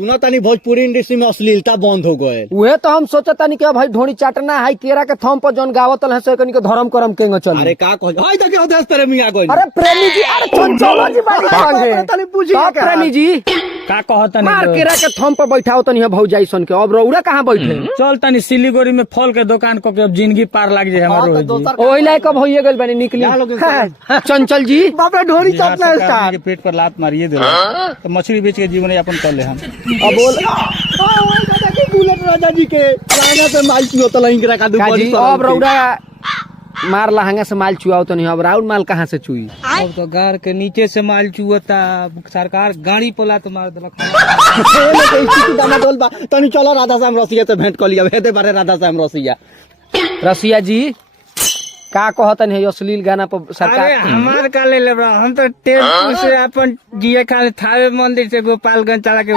सुना तानी भोजपुरी इंडस्ट्री में अश्लीलता बंद हो गए। उहे तो हम सोचतानी कि भाई ढोनी चाटना है केरा के थम पर जौन गावतल है से कनी के धर्म करम केंगो चल। अरे का कह हाय तक उदेश तेरे मियां गइल। अरे प्रेमी जी अरे चंचलो जी बाड़ी संगे ताली पूछी का प्रेमी जी का कहता मार नहीं केरा के थम पर बैठाओ तनी भौजाई सन के। अब रौरा कहाँ बैठे चल तनी सिलीगुड़ी में फल के दुकान को के अब जिंदगी पार लग जाए हमारो जी। ओही लायक अब होइए गइल बानी निकली। हाँ, चंचल जी बाप रे ढोरी बिहार चाटना सरकार स्टार्ट। के पेट पर लात मारिए दे तो मछली बेच के जीवन यापन कर ले हम। अब बोल दादा के बुलेट राजा जी के लाना पे माल की होतल इंगरा का काजी अब रौरा मार लहंगा से माल चुआओ तनी। अब राउंड माल कहाँ से चुई अब तो गार के नीचे से माल चुअता सरकार गाड़ी पोला तो मार देलक। दाना डोल बा तनी चलो राधा श्याम रसिया से भेंट कर लिया भेदे बारे राधा श्याम रसिया। रसिया जी का कहतन है अश्लील गाना पर अरे सरकार हमार का ले ले हम तो टेम्पू से अपन जिए खाली थावे मंदिर से गोपालगंज चला के